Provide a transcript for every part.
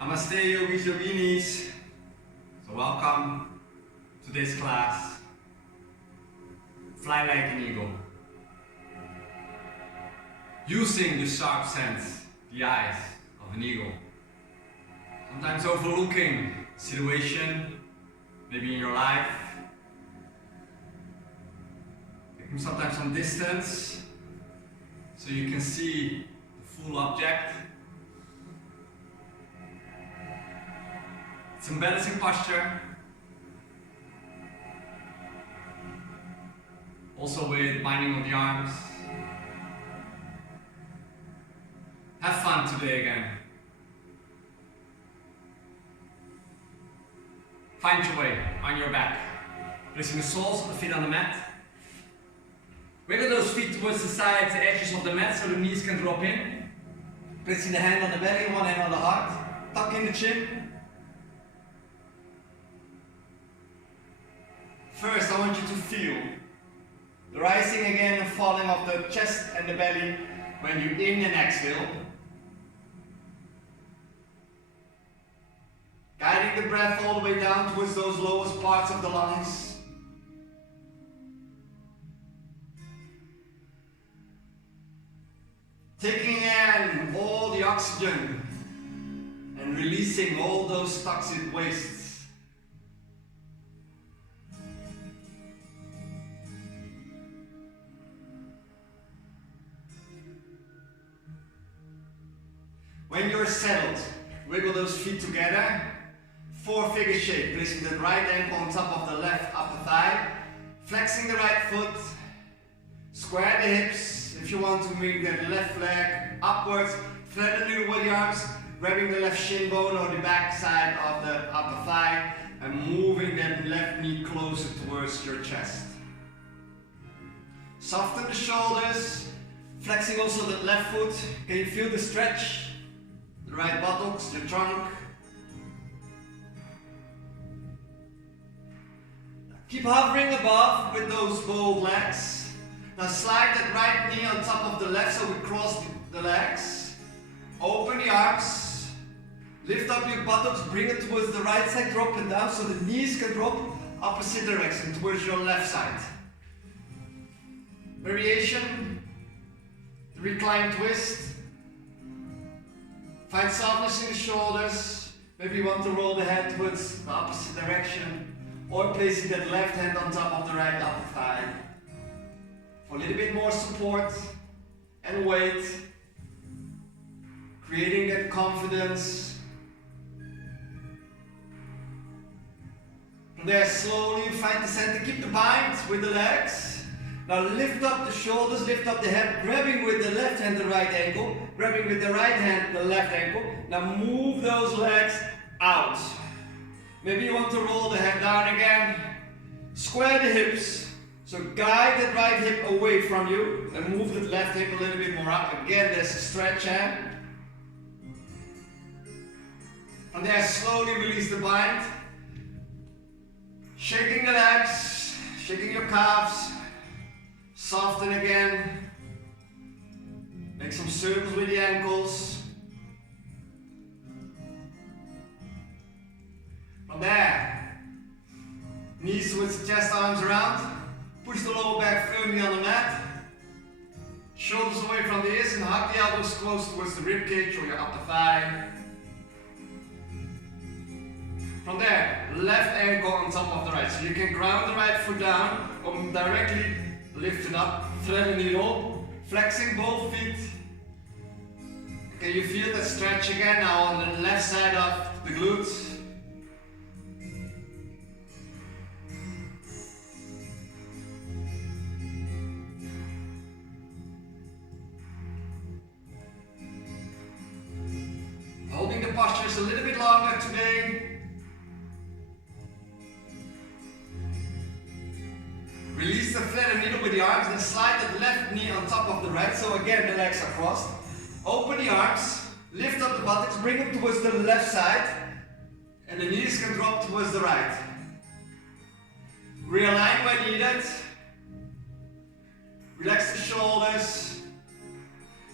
Namaste yogis, yoginis. So welcome to today's class. Fly like an eagle. Using the sharp sense, the eyes of an eagle. Sometimes overlooking a situation, maybe in your life. Taking sometimes some distance so you can see the full object. Some balancing posture, also with binding of the arms. Have fun today again. Find your way on your back, placing the soles of the feet on the mat. Wiggle those feet towards the sides, the edges of the mat, so the knees can drop in. Placing the hand on the belly, one hand on the heart, tuck in the chin. First, I want you to feel the rising again and falling of the chest and the belly when you in and exhale. Guiding the breath all the way down towards those lowest parts of the lungs. Taking in all the oxygen and releasing all those toxic wastes. When you're settled, wiggle those feet together, four-figure shape, placing the right ankle on top of the left upper thigh, flexing the right foot, square the hips. If you want to bring the left leg upwards, thread the needle with the arms, grabbing the left shin bone or the back side of the upper thigh, and moving that left knee closer towards your chest. Soften the shoulders, flexing also the left foot. Can you feel the stretch? The right buttocks, the trunk. Keep hovering above with those bold legs. Now slide that right knee on top of the left so we cross the legs. Open the arms. Lift up your buttocks, bring it towards the right side, drop it down so the knees can drop opposite direction towards your left side. Variation, the recline twist. Find softness in the shoulders. Maybe you want to roll the head towards the opposite direction, or placing that left hand on top of the right upper thigh. For a little bit more support and weight, creating that confidence. From there, slowly you find the center. Keep the bind with the legs. Now lift up the shoulders, lift up the head, grabbing with the left hand the right ankle, grabbing with the right hand the left ankle. Now move those legs out. Maybe you want to roll the head down again. Square the hips. So guide that right hip away from you and move the left hip a little bit more up. Again, there's a stretch hand. From there, slowly release the bind. Shaking the legs, shaking your calves. Soften again. Make some circles with the ankles. From there, knees towards the chest, arms around. Push the lower back firmly on the mat. Shoulders away from the ears and hug the elbows close towards the rib cage or your upper thigh. From there, left ankle on top of the right. So you can ground the right foot down or directly lift it up, thread the needle, flexing both feet. Can you feel that stretch again now on the left side of the glutes? Holding the postures a little bit longer today. Release the thread needle with the arms and slide the left knee on top of the right. So again, the legs are crossed. Open the arms, lift up the buttocks, bring them towards the left side, and the knees can drop towards the right. Realign when needed. Relax the shoulders.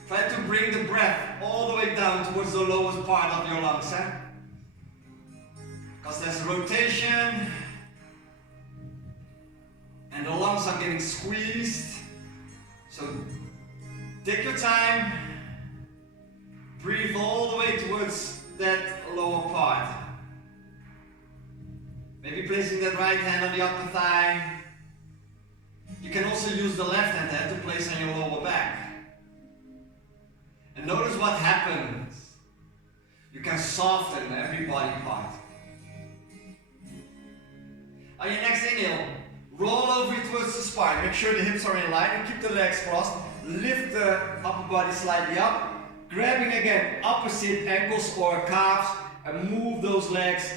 Try to bring the breath all the way down towards the lowest part of your lungs. because there's a rotation and the lungs are getting squeezed. So take your time, breathe all the way towards that lower part. Maybe placing that right hand on the upper thigh. You can also use the left hand there to place on your lower back. And notice what happens. You can soften every body part. On your next inhale, roll over towards the spine. Make sure the hips are in line and keep the legs crossed. Lift the upper body slightly up. Grabbing again opposite ankles or calves and move those legs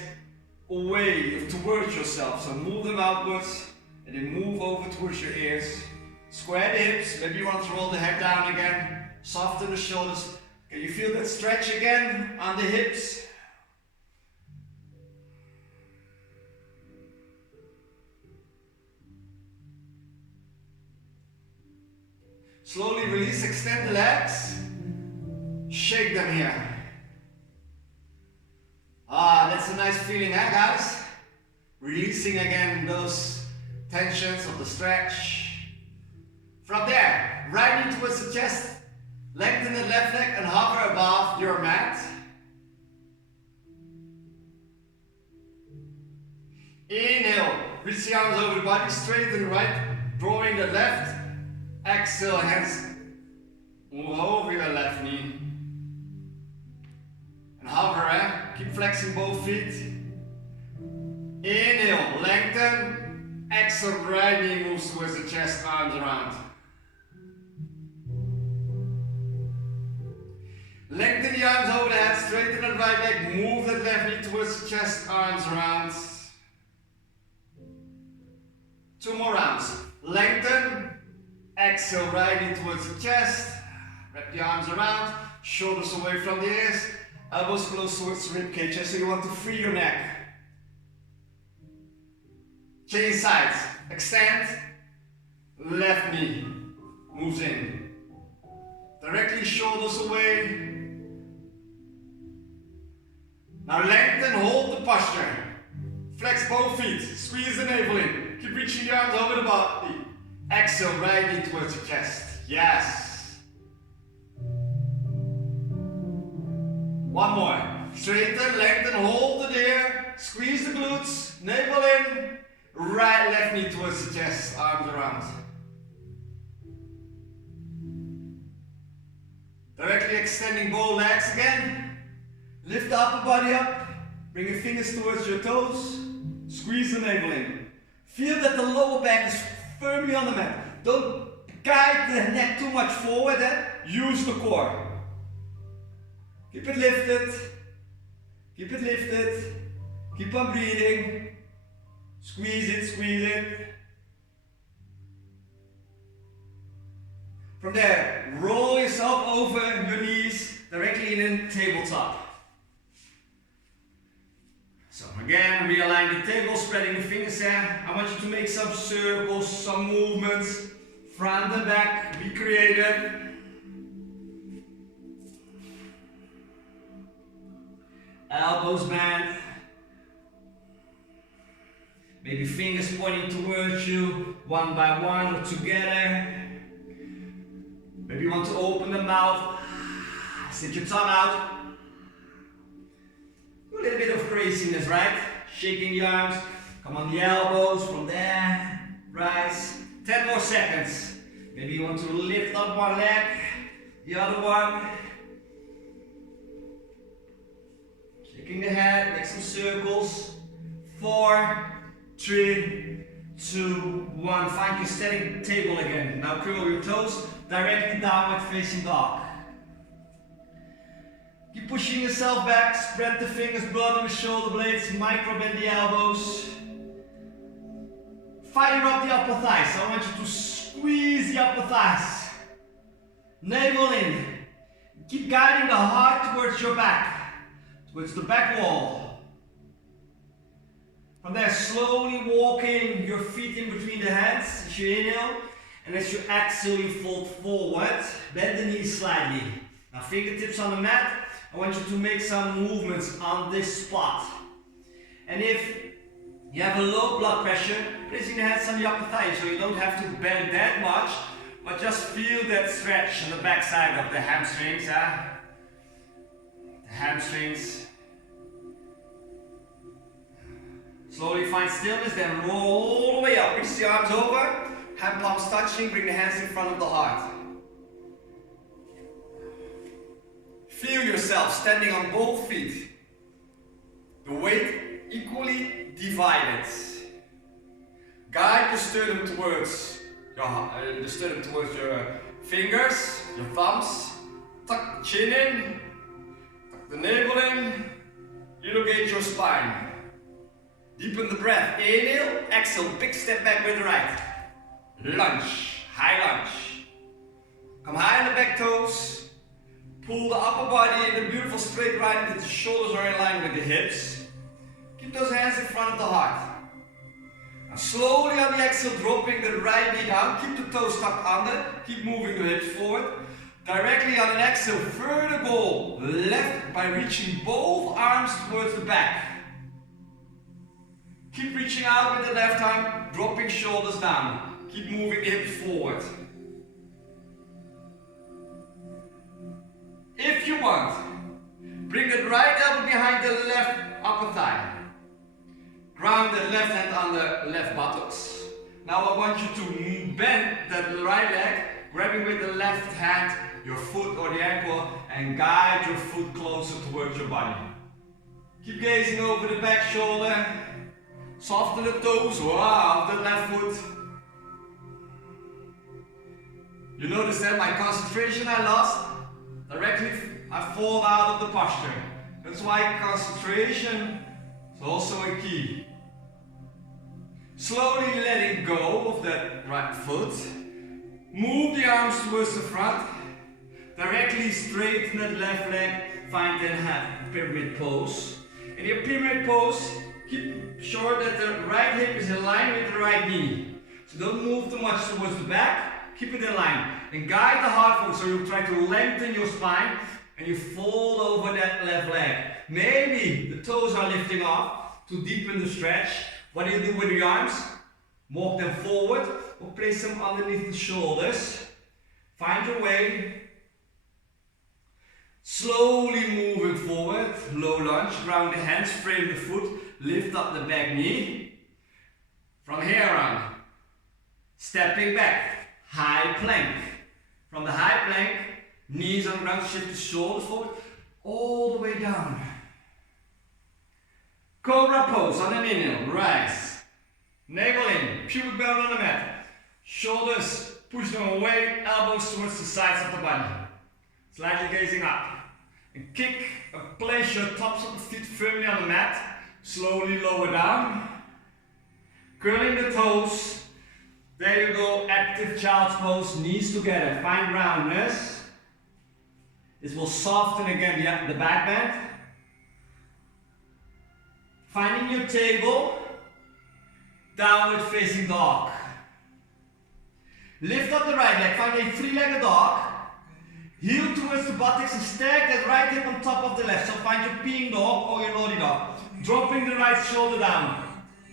away towards yourself. So move them outwards and then move over towards your ears. Square the hips. Maybe you want to roll the head down again. Soften the shoulders. Can you feel that stretch again on the hips? Slowly release, extend the legs. Shake them here. Ah, that's a nice feeling, huh, guys? Releasing again those tensions of the stretch. From there, right knee towards the chest. Lengthen the left leg and hover above your mat. Inhale, reach the arms over the body, straighten the right, drawing the left. Exhale, hands move over your left knee. And hover, keep flexing both feet. Inhale, lengthen. Exhale, right knee moves towards the chest, arms around. Lengthen the arms over the head, straighten the right leg, move the left knee towards the chest, arms around. 2 more rounds. Lengthen, exhale, right knee towards the chest, wrap the arms around, shoulders away from the ears, elbows close towards the rib cage, so you want to free your neck. Change sides, extend, left knee moves in. Directly shoulders away. Now lengthen, hold the posture. Flex both feet, squeeze the navel in. Keep reaching the arms over the body. Exhale, right knee towards the chest. Yes. One more. Straighten, lengthen, hold it there. Squeeze the glutes, navel in. Right, left knee towards the chest, arms around. Directly extending both legs again. Lift the upper body up. Bring your fingers towards your toes. Squeeze the navel in. Feel that the lower back is firmly on the mat. Don't guide the neck too much forward. Use the core. Keep it lifted. Keep it lifted. Keep on breathing. Squeeze it, squeeze it. From there, roll yourself over your knees directly in a tabletop. So again, realign the table, spreading the fingers there. I want you to make some circles, some movements, front and back, be creative. Elbows bent. Maybe fingers pointing towards you, one by one or together. Maybe you want to open the mouth, stick your tongue out. Do a little bit of craziness, right? Shaking the arms, come on the elbows, from there, rise. 10 more seconds. Maybe you want to lift up one leg, the other one. Shaking the head, make some circles. 4, 3, 2, 1. Find your standing table again. Now curl your toes, directly downward facing dog. Keep pushing yourself back, spread the fingers, broaden the shoulder blades, micro bend the elbows. Fire up the upper thighs. I want you to squeeze the upper thighs. Navel in. Keep guiding the heart towards your back, towards the back wall. From there, slowly walking your feet in between the hands as you inhale, and as you exhale, you fold forward. Bend the knees slightly. Now, fingertips on the mat. I want you to make some movements on this spot. And if you have a low blood pressure, placing the hands on the upper thigh, so you don't have to bend that much, but just feel that stretch on the back side of the hamstrings. The hamstrings. Slowly find stillness, then roll all the way up. Reach the arms over, hand palms touching, bring the hands in front of the heart. Feel yourself standing on both feet. The weight equally divided. Guide the sternum towards your fingers, your thumbs. Tuck the chin in, tuck the navel in, elongate your spine. Deepen the breath. Inhale, exhale, big step back with the right. Lunge, high lunge. Come high on the back toes. Pull the upper body in a beautiful straight line that the shoulders are in line with the hips. Keep those hands in front of the heart. Now slowly on the exhale, dropping the right knee down. Keep the toes tucked under. Keep moving the hips forward. Directly on an exhale, further goal left by reaching both arms towards the back. Keep reaching out with the left arm, dropping shoulders down. Keep moving the hips forward. If you want, bring the right elbow behind the left upper thigh. Ground the left hand on the left buttocks. Now I want you to bend that right leg, grabbing with the left hand your foot or the ankle, and guide your foot closer towards your body. Keep gazing over the back shoulder. Soften the toes of the left foot. You notice that my concentration I lost, directly I fall out of the posture. That's why concentration is also a key. Slowly letting go of that right foot. Move the arms towards the front. Directly straighten that left leg. Find that pyramid pose. In your pyramid pose, keep sure that the right hip is in line with the right knee. So don't move too much towards the back, keep it in line. And guide the heart forward, so you try to lengthen your spine and you fold over that left leg. Maybe the toes are lifting off to deepen the stretch. What do you do with your arms? Walk them forward or place them underneath the shoulders. Find your way. Slowly moving forward, low lunge, ground the hands, frame the foot. Lift up the back knee. From here on, stepping back, high plank. From the high plank, knees on the ground, shift the shoulders forward, all the way down. Cobra pose on an inhale, rise. Navel in, pubic bone on the mat. Shoulders push them away, elbows towards the sides of the body. Slightly gazing up. And kick and place your tops of the feet firmly on the mat. Slowly lower down, curling the toes. There you go, active child's pose, knees together, find roundness. This will soften again the back bend. Finding your table, downward facing dog. Lift up the right leg, find a three-legged dog. Heel towards the buttocks and stack that right hip on top of the left. So find your peeing dog or your naughty dog. Dropping the right shoulder down.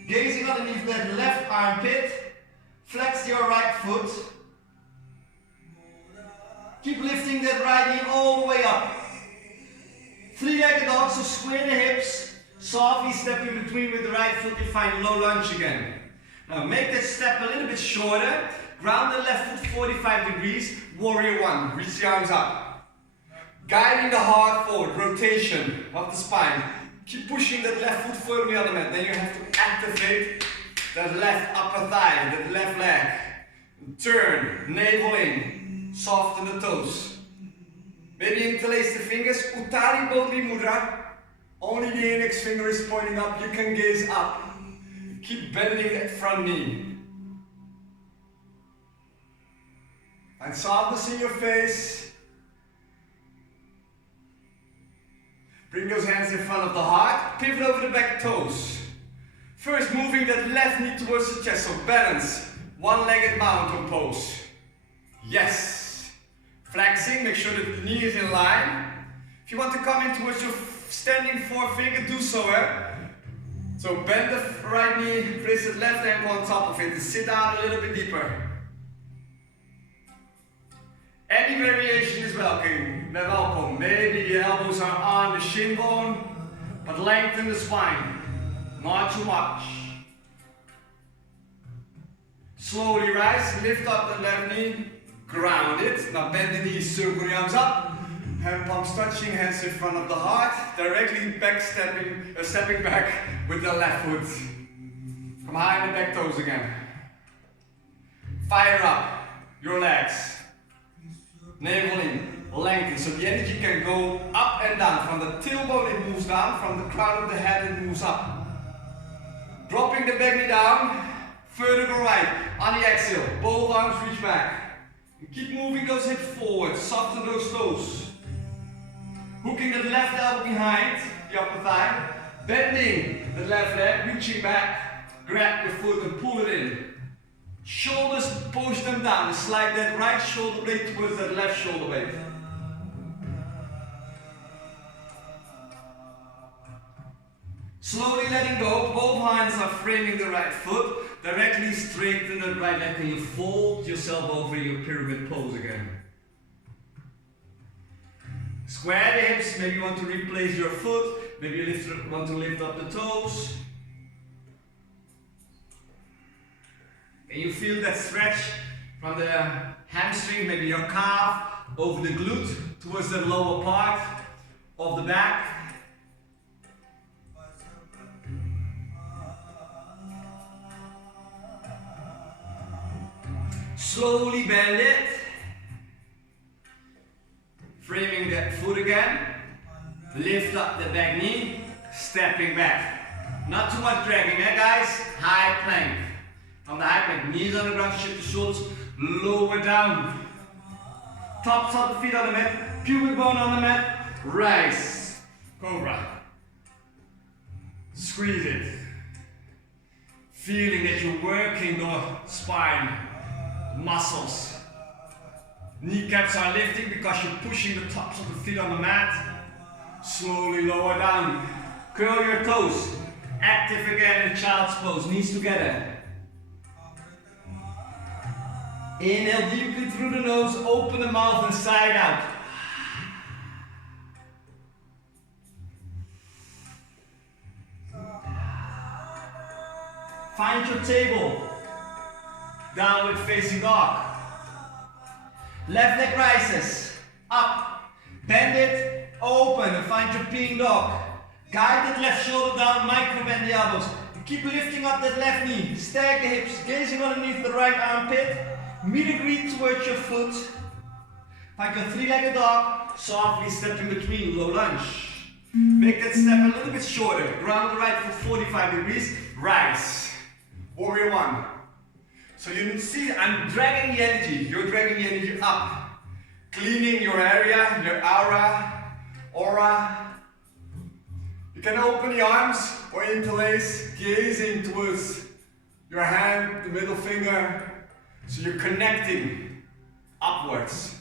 Gazing underneath that left armpit. Flex your right foot. Keep lifting that right knee all the way up. Three-legged dog, so square the hips. Softly step in between with the right foot and find low lunge again. Now make that step a little bit shorter. Ground the left foot 45 degrees. Warrior one. Reach the arms up. Guiding the heart forward. Rotation of the spine. Keep pushing that left foot firmly on the mat. Then you have to activate that left upper thigh, that left leg. Turn, navel in. Soften the toes. Maybe interlace the fingers. Uttari Bodhi Mudra. Only the index finger is pointing up. You can gaze up. Keep bending that front knee. Find softness in your face. Bring those hands in front of the heart. Pivot over the back toes. First moving that left knee towards the chest. So balance. One-legged mountain pose. Yes. Flexing. Make sure that the knee is in line. If you want to come in towards your standing forefinger, do so. So bend the right knee, place the left ankle on top of it, and sit down a little bit deeper. Any variation is welcome. Maybe the elbows are on the shin bone, but lengthen the spine, not too much. Slowly rise, lift up the left knee, ground it. Now bend the knees, circle the arms up. Hand palms touching, hands in front of the heart. Directly back stepping back with the left foot. Come high on the back toes again. Fire up your legs. Navel in, lengthen. So the energy can go up and down. From the tailbone it moves down, from the crown of the head it moves up. Dropping the back knee down, further go right. On the exhale, both arms reach back. And keep moving those hips forward, soften those toes. Hooking the left elbow behind the upper thigh, bending the left leg, reaching back, grab your foot and pull it in. Shoulders, push them down, slide that right shoulder blade towards that left shoulder blade. Slowly letting go, both hands are framing the right foot, directly straighten the right leg and you fold yourself over your pyramid pose again. Square the hips, maybe you want to replace your foot, maybe you want to lift up the toes. And you feel that stretch from the hamstring, maybe your calf, over the glute, towards the lower part of the back. Slowly bend it. Framing that foot again. Lift up the back knee, stepping back. Not too much dragging, guys? High plank. From the high plank, knees on the ground, shift the shoulders, lower down. Tops of the feet on the mat, pubic bone on the mat, rise. Cobra. Squeeze it. Feeling that you're working the spine, muscles. Kneecaps are lifting because you're pushing the tops of the feet on the mat. Slowly lower down. Curl your toes. Active again in child's pose. Knees together. Inhale deeply through the nose. Open the mouth and side out. Find your table. Downward facing dog. Left leg rises, up, bend it, open, and find your peeing dog. Guide that left shoulder down, micro bend the elbows. Keep lifting up that left knee, stack the hips, gazing underneath the right armpit, mid-degree towards your foot. Find your three-legged dog, softly step in between, low lunge. Make that step a little bit shorter, ground the right foot 45 degrees, rise. Warrior one. So you see, I'm dragging the energy, you're dragging the energy up. Cleaning your area, your aura. You can open the arms or interlace, gazing towards your hand, the middle finger. So you're connecting upwards.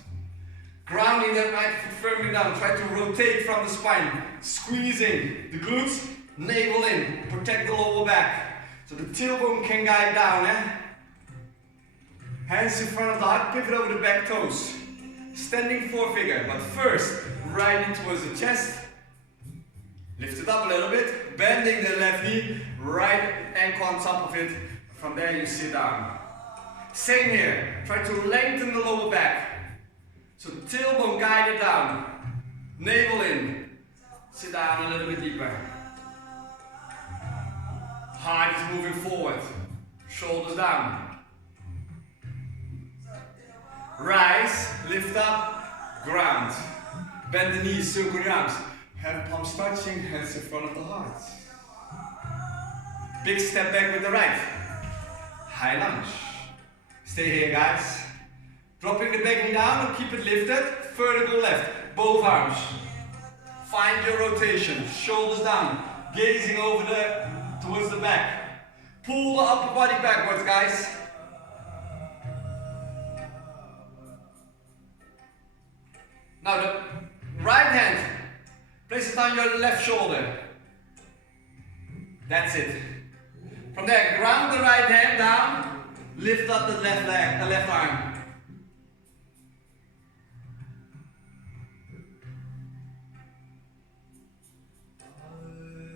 Grounding that right foot firmly down, try to rotate from the spine. Squeezing the glutes, navel in, protect the lower back. So the tailbone can guide down, Hands in front of the heart, pivot over the back toes. Standing forefinger, but first, right in towards the chest. Lift it up a little bit, bending the left knee, right ankle on top of it. From there you sit down. Same here, try to lengthen the lower back. So tailbone guided down, navel in. Sit down a little bit deeper. Heart is moving forward, shoulders down. Rise, lift up, ground. Bend the knees, circle the arms. Hand palms touching, hands in front of the heart. Big step back with the right. High lunge. Stay here, guys. Dropping the back knee down and keep it lifted. Further go left, both arms. Find your rotation, shoulders down. Gazing over towards the back. Pull the upper body backwards, guys. Now the right hand, place it on your left shoulder. That's it. From there, ground the right hand down, lift up the left leg, the left arm.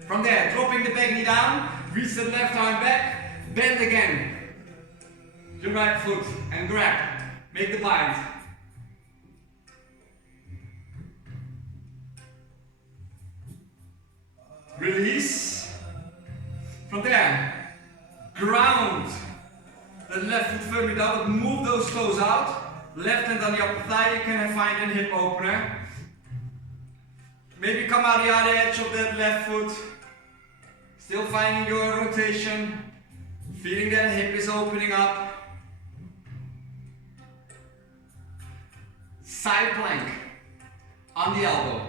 From there, dropping the back knee down, reach the left arm back, bend again. Your right foot and grab. Make the bind. Release. From there, ground the left foot firmly down, but move those toes out. Left hand on the upper thigh, you can find a hip opener. Maybe come out the other edge of that left foot. Still finding your rotation. Feeling that hip is opening up. Side plank on the elbow.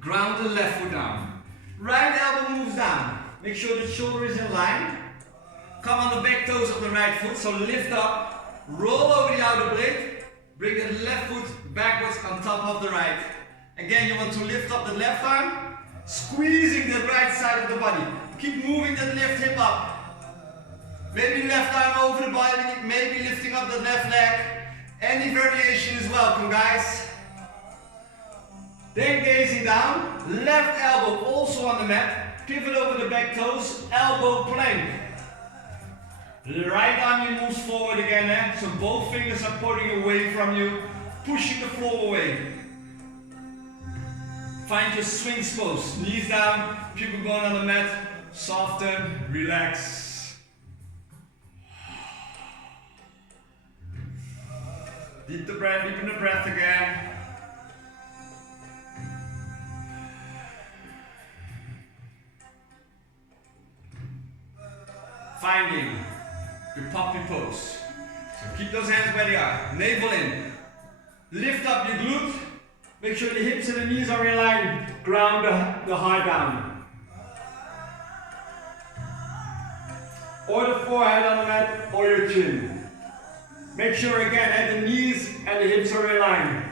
Ground the left foot down. Right elbow moves down. Make sure the shoulder is in line. Come on the back toes of the right foot, so lift up. Roll over the outer blade. Bring the left foot backwards on top of the right. Again, you want to lift up the left arm, squeezing the right side of the body. Keep moving that left hip up. Maybe left arm over the body, maybe lifting up the left leg. Any variation is welcome, guys. Then gazing down, left elbow also on the mat. Pivot over the back toes, elbow plank. The right arm moves forward again, so both fingers are pointing away from you, pushing the floor away. Find your swing pose, knees down, pubic bone on the mat, soften, relax. Deepen the breath again. Finding your puppy pose. So keep those hands where they are. Navel in. Lift up your glute. Make sure the hips and the knees are in line. Ground the heart down. Or the forehead on the mat, or your chin. Make sure again that the knees and the hips are in line.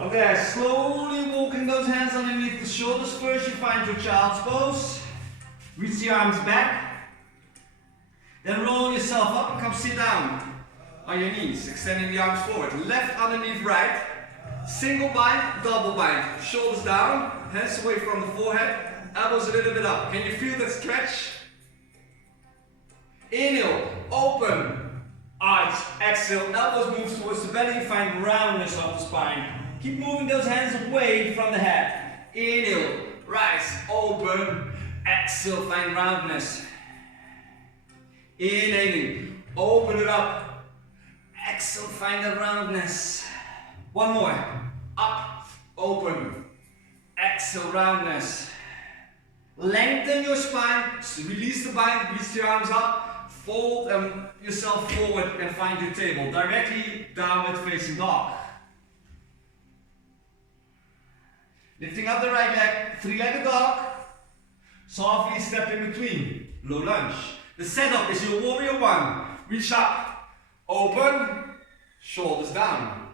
Okay, slowly walking those hands underneath the shoulders. First you find your child's pose. Reach the arms back. Then roll yourself up and come sit down on your knees, extending the arms forward. Left underneath right. Single bind, double bind. Shoulders down, hands away from the forehead, elbows a little bit up. Can you feel that stretch? Inhale, open, arch, exhale, elbows move towards the belly, find roundness of the spine. Keep moving those hands away from the head. Inhale, rise, open, exhale, find roundness. Inhaling, open it up. Exhale, find the roundness. One more. Up, open. Exhale, roundness. Lengthen your spine. Release the bind, reach the arms up. Fold yourself forward and find your table. Directly downward facing dog. Lifting up the right leg, three-legged dog. Softly step in between. Low lunge. The setup is your warrior one. Reach up, open, shoulders down.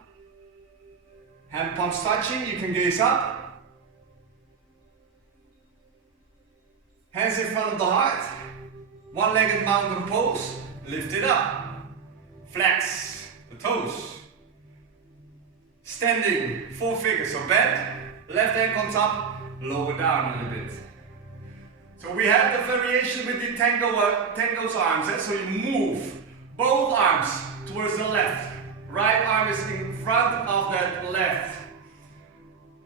Hand palms touching, you can gaze up. Hands in front of the heart. One-legged mountain pose, lift it up. Flex the toes. Standing, four fingers, so bend. Left hand comes up, lower down a little bit. So we have the variation with the tango's arms. So you move both arms towards the left. Right arm is in front of that left.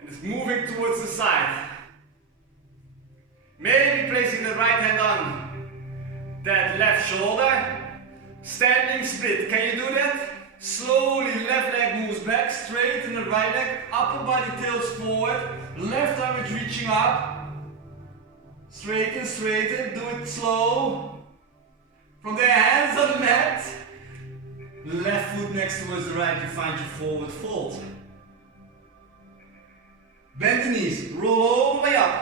And it's moving towards the side. Maybe placing the right hand on that left shoulder. Standing split. Can you do that? Slowly left leg moves back, straighten the right leg, upper body tilts forward, left arm is reaching up. Straighten, straighten, do it slow. From there, hands on the mat. Left foot next towards the right, you find your forward fold. Bend the knees, roll all the way up.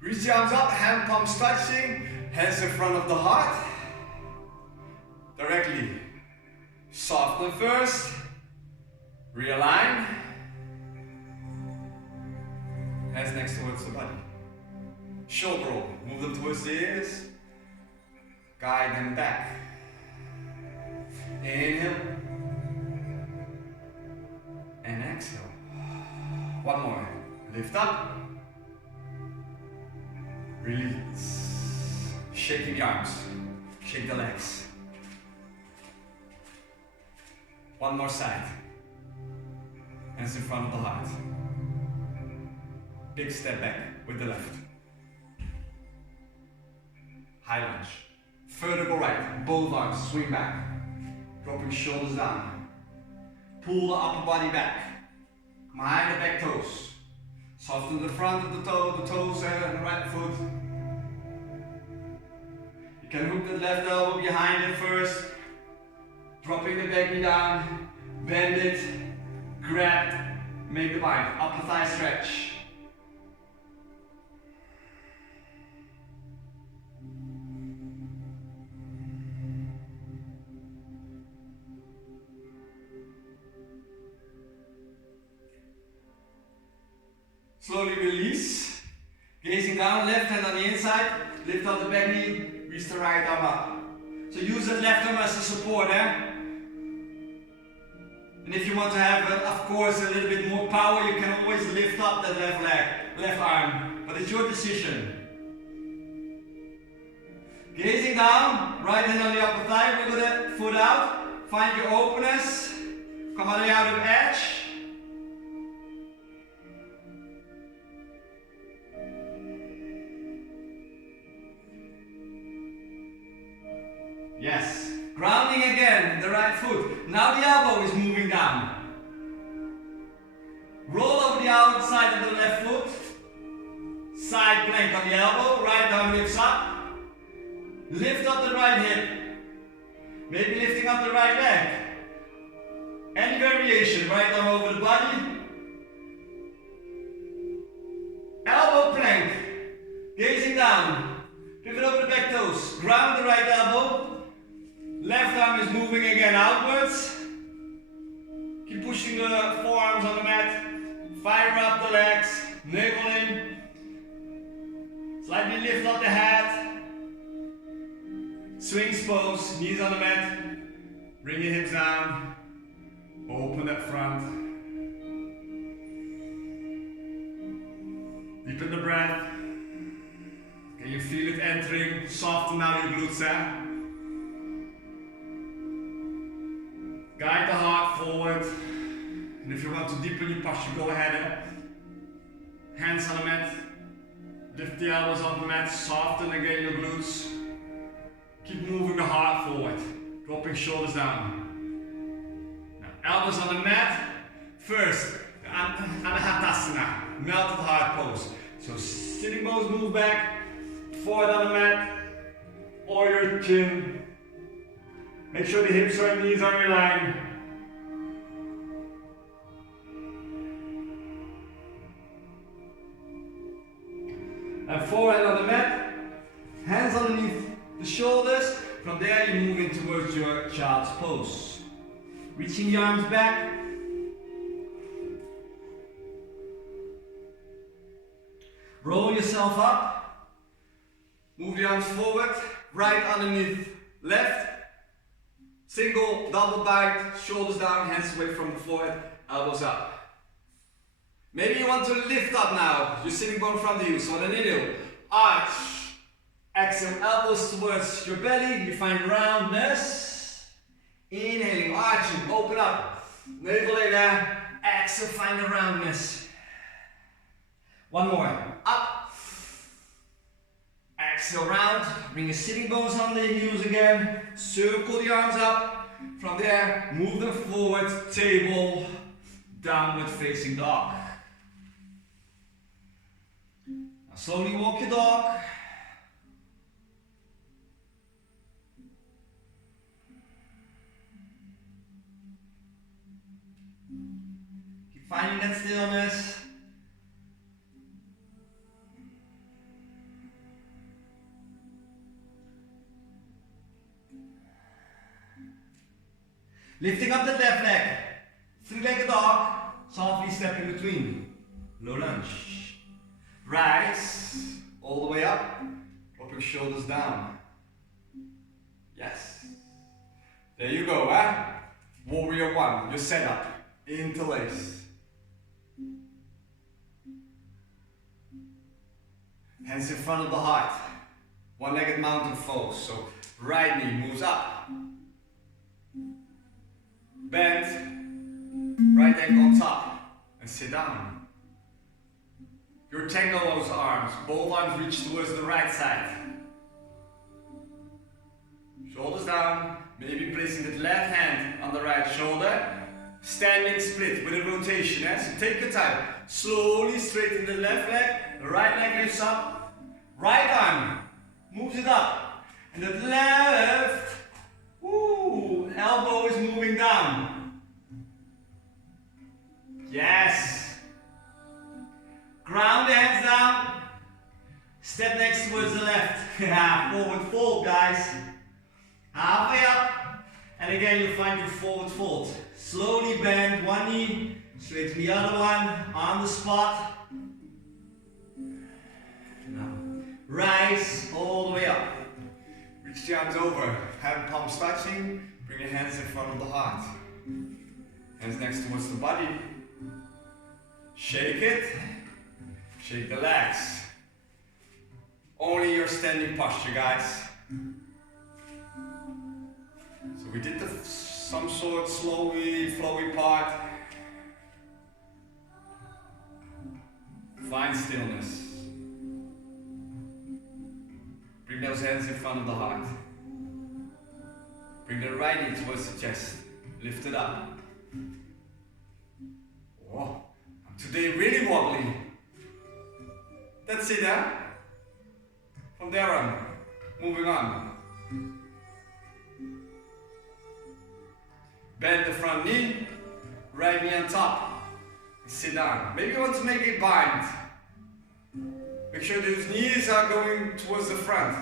Reach the arms up, hand palms touching, hands in front of the heart. Directly. Soften first. Realign. hands next towards the body. Shoulder roll, move them towards the ears. Guide them back. Inhale. And exhale. One more. Lift up. Release. Shake the arms. Shake the legs. One more side. Hands in front of the heart. Big step back with the left. High lunge. Further go right. Both arms swing back. Dropping shoulders down. Pull the upper body back. Behind the back toes. Soften the front of the toes and the right foot. You can hook the left elbow behind it first. Dropping the back knee down. Bend it. Grab. Make the bind. Upper thigh stretch. Slowly release. Gazing down, left hand on the inside. Lift up the back knee, reach the right arm up. So use that left arm as a support, eh? And if you want to have, of course, a little bit more power, you can always lift up that left leg, left arm. But it's your decision. Gazing down, right hand on the upper thigh, wiggle that foot out. Find your openness. Come on the outer edge. Yes. Grounding again, the right foot. Now the elbow is moving down. Roll over the outside of the left foot. Side plank on the elbow. Right arm lifts up. Lift up the right hip. Maybe lifting up the right leg. Any variation. Right arm over the body. Elbow plank. Gazing down. Pivot over the back toes. Ground the right elbow. Left arm is moving again outwards. Keep pushing the forearms on the mat. Fire up the legs. Navel in. Slightly lift up the head. Swings pose. Knees on the mat. Bring your hips down. Open that front. Deepen the breath. Can you feel it entering? Soften now your glutes, eh? Guide the heart forward. And if you want to deepen your posture, go ahead. Hands on the mat. Lift the elbows on the mat. Soften again your glutes. Keep moving the heart forward. Dropping shoulders down. Now, elbows on the mat. First, Garudasana. Melted heart pose. So sitting bones move back. Forward on the mat. Or your chin. Make sure the hips or knees are in line. And forehand on the mat, hands underneath the shoulders. From there you move in towards your child's pose. Reaching the arms back. Roll yourself up. Move the arms forward, right underneath left. Single, double bind, shoulders down, hands away from the forehead, elbows up. Maybe you want to lift up now, your sitting bone in front of you. So on an inhale, arch. Exhale, elbows towards your belly, you find roundness. Inhaling, arching, open up. Navel in there, exhale, find the roundness. One more, up. Exhale, round. Bring your sitting bones on the heels again. Circle the arms up. From there, move them forward. Table, downward facing dog. Now slowly walk your dog. Keep finding that stillness. Lifting up the left leg, three-legged dog, softly step in between, low lunge. Rise all the way up, dropping shoulders down. Yes. There you go, Warrior one, your setup. Interlace. Hands in front of the heart. One-legged mountain pose. So right knee moves up. Bend. Right ankle on top. And sit down. You tangle those arms. Both arms reach towards the right side. Shoulders down. Maybe placing the left hand on the right shoulder. Standing split with a rotation. So take your time. Slowly straighten the left leg. The right leg lifts up. Right arm moves it up. And the left, elbow is moving down. Yes. Ground the hands down. Step next towards the left. Forward fold, guys. Halfway up. And again, you'll find your forward fold. Slowly bend one knee, straighten the other one on the spot. Now, rise all the way up. Reach the arms over, hand palms touching. Bring your hands in front of the heart. Hands next towards the body. Shake it. Shake the legs. Only your standing posture, guys. So we did some sort slowly, flowy part. Find stillness. Bring those hands in front of the heart. Bring the right knee towards the chest. Lift it up. Whoa, I'm today really wobbly. That's it, From there on, moving on. Bend the front knee, right knee on top, and sit down. Maybe you want to make it bind. Make sure those knees are going towards the front.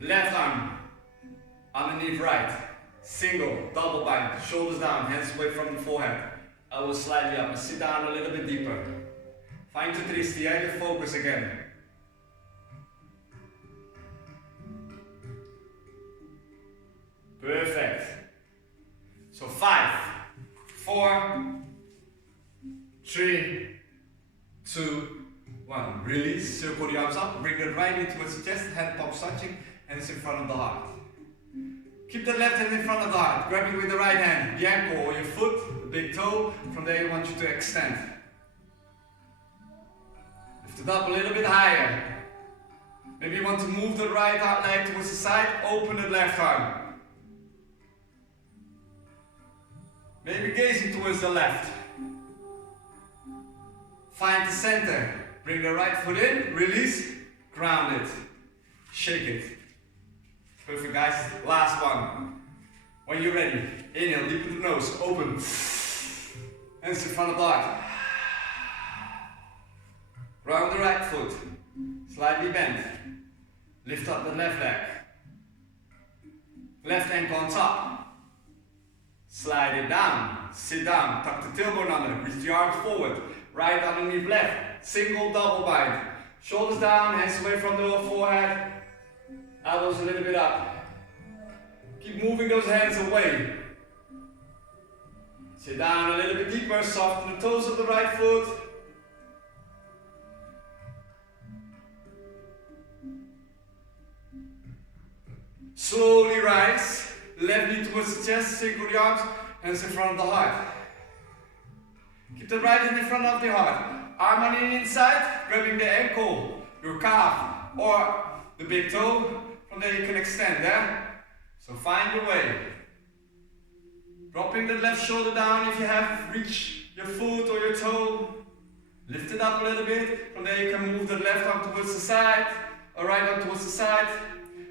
Left arm, underneath right. Single, double bind, shoulders down, hands away from the forehead. Elbows slightly up, and sit down a little bit deeper. Find the tristi, your focus again. Perfect. So 5, 4, 3, 2, 1. Release, circle the arms up, bring the right knee towards the chest, hand palms touching, hands in front of the heart. Keep the left hand in front of the heart, grabbing with the right hand, the ankle or your foot, the big toe. From there, I want you to extend. Lift it up a little bit higher. Maybe you want to move the right leg towards the side, open the left arm. Maybe gazing towards the left. Find the center. Bring the right foot in, release, ground it. Shake it. Perfect, guys. Last one. When you're ready, inhale, deep in the nose, open. Hands in front of the heart. Round the right foot. Slightly bend. Lift up the left leg. Left ankle on top. Slide it down, sit down, tuck the tailbone under, reach the arms forward, right underneath left, single double bind. Shoulders down, hands away from the forehead, elbows a little bit up. Keep moving those hands away. Sit down a little bit deeper, soften the toes of the right foot. Slowly rise. Left knee towards the chest, circle the arms, hands in front of the heart. Keep the right hand in front of the heart. Arm on the inside, grabbing the ankle, your calf, or the big toe. From there you can extend, So find your way. Dropping the left shoulder down if you have reached your foot or your toe. Lift it up a little bit. From there you can move the left arm towards the side, or right arm towards the side,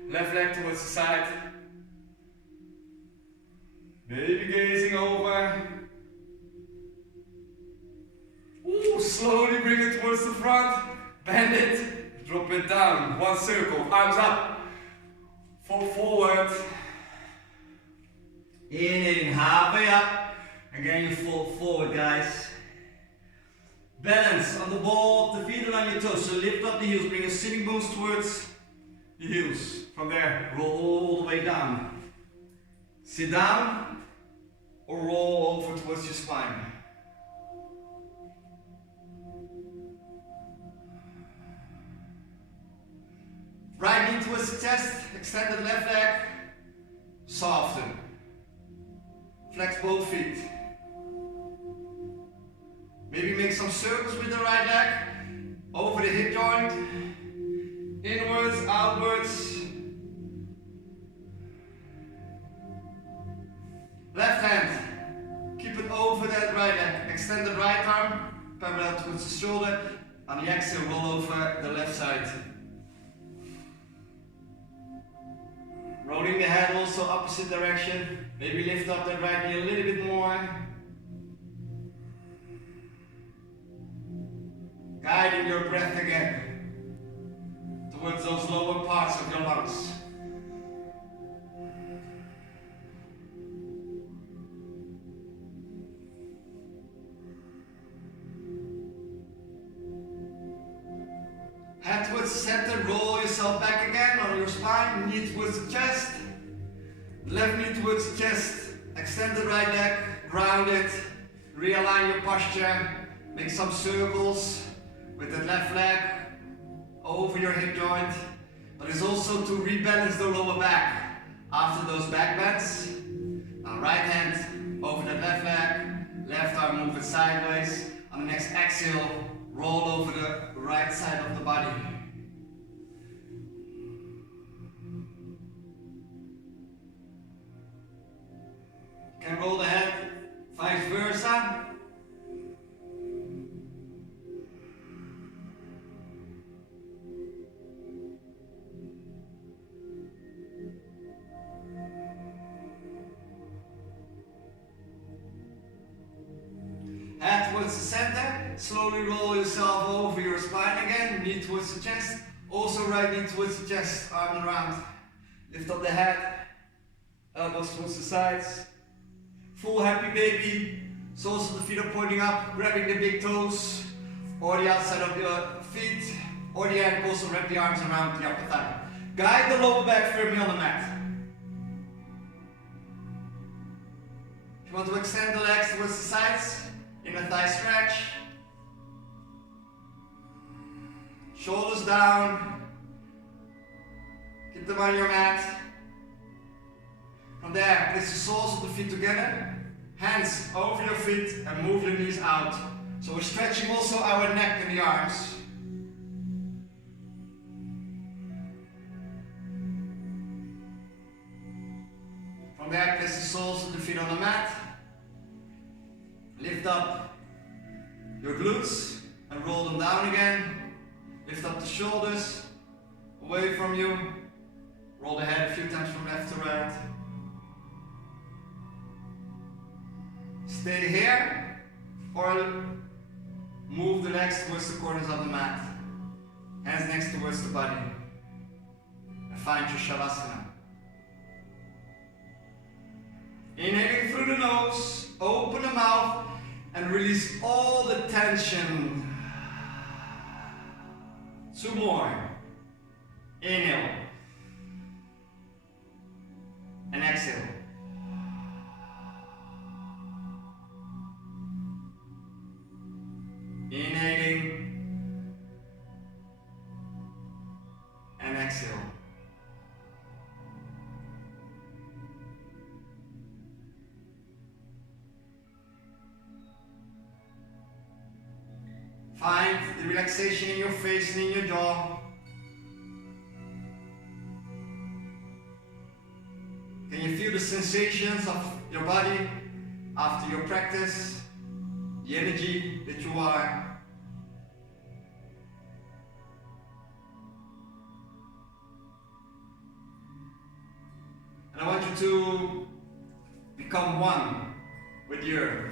left leg towards the side. Maybe gazing over. Slowly bring it towards the front. Bend it. Drop it down. One circle. Arms up. Fall forward. Inhaling halfway up. Again, you fall forward, guys. Balance on the ball of the feet and on your toes. So lift up the heels, bring your sitting bones towards the heels. From there, roll all the way down. Sit down or roll over towards your spine. Right knee towards the chest, extended left leg, soften. Flex both feet. Maybe make some circles with the right leg, over the hip joint, inwards, outwards. Left hand, keep it over that right leg. Extend the right arm, parallel towards the shoulder. On the exhale, roll over the left side. Rolling the head also opposite direction. Maybe lift up that right knee a little bit more. Guiding your breath again towards those lower parts of your lungs. Head towards the center, roll yourself back again on your spine, knee towards the chest, left knee towards the chest, extend the right leg, ground it, realign your posture, make some circles with the left leg over your hip joint, but it's also to rebalance the lower back after those back bends. Now right hand over the left leg, left arm move it sideways. On the next exhale, roll over the right side of the body. You can roll the head vice versa. Head towards the center, slowly roll yourself over your spine again, knee towards the chest, also right knee towards the chest, arm around. Lift up the head, elbows towards the sides. Full happy baby, soles of the feet are pointing up, grabbing the big toes, or the outside of your feet, or the ankles, so wrap the arms around the upper thigh. Guide the lower back firmly on the mat. If you want to extend the legs towards the sides, inner thigh stretch. Shoulders down. Keep them on your mat. From there, place the soles of the feet together. Hands over your feet and move your knees out. So we're stretching also our neck and the arms. From there, place the soles of the feet on the mat. Lift up your glutes and roll them down again. Lift up the shoulders away from you. Roll the head a few times from left to right. Stay here or move the legs towards the corners of the mat. Hands next towards the body. And find your Shavasana. Inhaling through the nose, open the mouth and release all the tension. 2 more. Inhale. And exhale. Inhaling. And exhale. Find the relaxation in your face and in your jaw. Can you feel the sensations of your body after your practice? The energy that you are. And I want you to become one with the earth.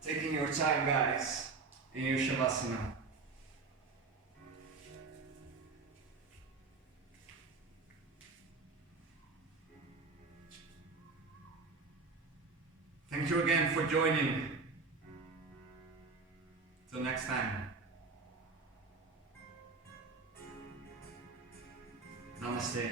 Taking your time, guys, in your Shavasana. Thank you again for joining. Till next time. Namaste.